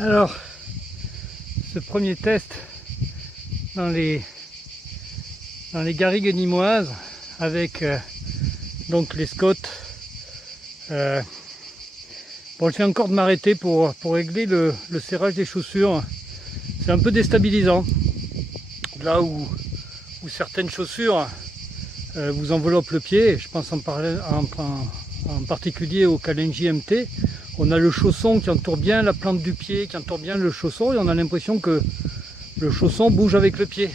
Alors, ce premier test dans les garrigues nîmoises avec donc les Scott. Bon, je viens encore de m'arrêter pour régler le serrage des chaussures. C'est un peu déstabilisant. Là où certaines chaussures vous enveloppent le pied, je pense en particulier au Kalenji MT, on a le chausson qui entoure bien la plante du pied, qui entoure bien le chausson, et on a l'impression que le chausson bouge avec le pied.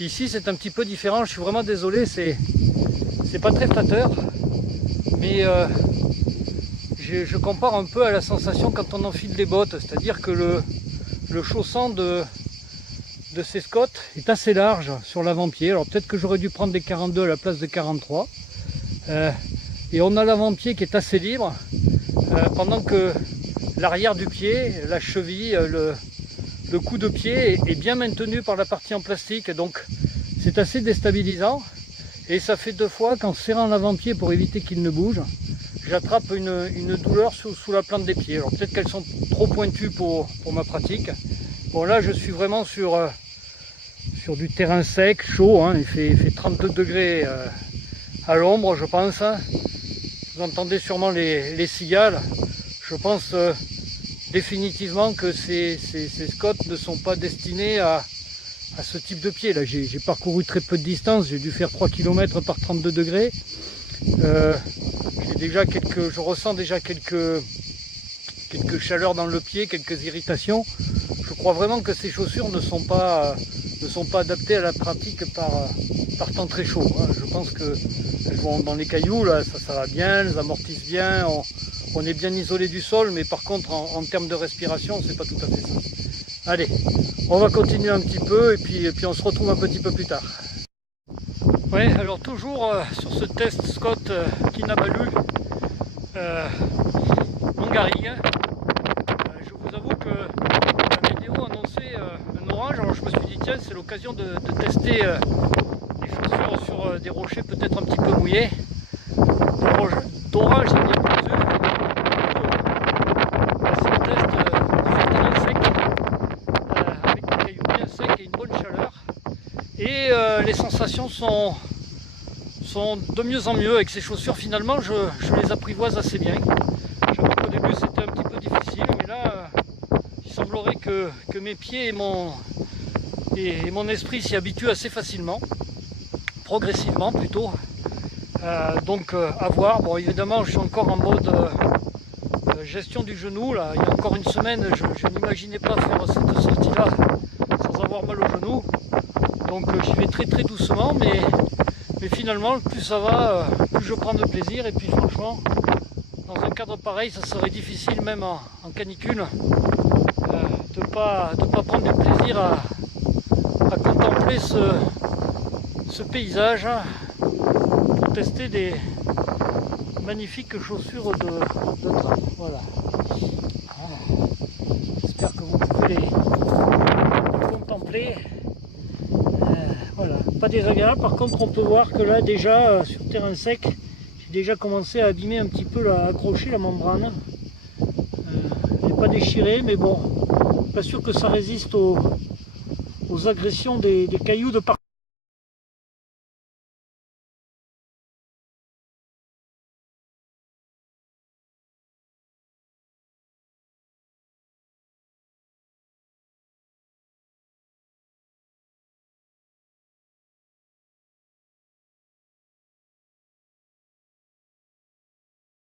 Ici c'est un petit peu différent, je suis vraiment désolé, c'est pas très flatteur, mais je compare un peu à la sensation quand on enfile les bottes, c'est-à-dire que le chausson de ces Scott est assez large sur l'avant-pied. Alors peut-être que j'aurais dû prendre des 42 à la place de 43. Et on a l'avant-pied qui est assez libre, pendant que l'arrière du pied, la cheville, le coup de pied est bien maintenu par la partie en plastique. Donc c'est assez déstabilisant. Et ça fait 2 fois qu'en serrant l'avant-pied pour éviter qu'il ne bouge, j'attrape une douleur sous la plante des pieds. Alors peut-être qu'elles sont trop pointues pour ma pratique. Bon, là je suis vraiment sur du terrain sec, chaud, hein. Il fait 32 degrés à l'ombre, je pense. Vous entendez sûrement les cigales. Je pense définitivement que ces Scott ne sont pas destinés à ce type de pied. Là, j'ai parcouru très peu de distance, j'ai dû faire 3 km par 32 degrés. Je ressens déjà quelques chaleurs dans le pied, quelques irritations. Je crois vraiment que ces chaussures ne sont pas adaptées à la pratique par temps très chaud. Je pense qu'elles vont dans les cailloux, là, ça va bien, elles amortissent bien, on est bien isolé du sol, mais par contre en termes de respiration, c'est pas tout à fait ça. Allez, on va continuer un petit peu et puis on se retrouve un petit peu plus tard. Ouais, alors toujours sur ce test Scott Kinabalu en garrigue. Je vous avoue que la vidéo annonçait un orage, alors je me suis dit tiens, c'est l'occasion de tester les chaussures sur des rochers peut-être un petit peu mouillés. D'orage il y a plus eu. C'est un test extrêmement sec, avec des cailloux bien secs et une bonne chaleur. Et les sensations sont de mieux en mieux avec ces chaussures. Finalement je les apprivoise assez bien. J'avoue qu'au début c'était un petit peu difficile, mais là il semblerait que mes pieds et mon esprit s'y habituent assez facilement, progressivement plutôt. Donc à voir. Bon, évidemment je suis encore en mode gestion du genou. Là, il y a encore une semaine je n'imaginais pas faire cette sortie là sans avoir mal au genou. Donc j'y vais très très doucement, mais finalement plus ça va, plus je prends de plaisir. Et puis franchement, dans un cadre pareil, ça serait difficile même en canicule de pas prendre du plaisir à contempler ce paysage, pour tester des magnifiques chaussures de trail. Voilà. J'espère que vous pouvez les contempler. Voilà, pas désagréable. Par contre, on peut voir que là déjà sur terrain sec, j'ai déjà commencé à abîmer un petit peu, à accrocher la membrane. Elle n'est pas déchirée, mais bon, pas sûr que ça résiste aux agressions des cailloux de partout.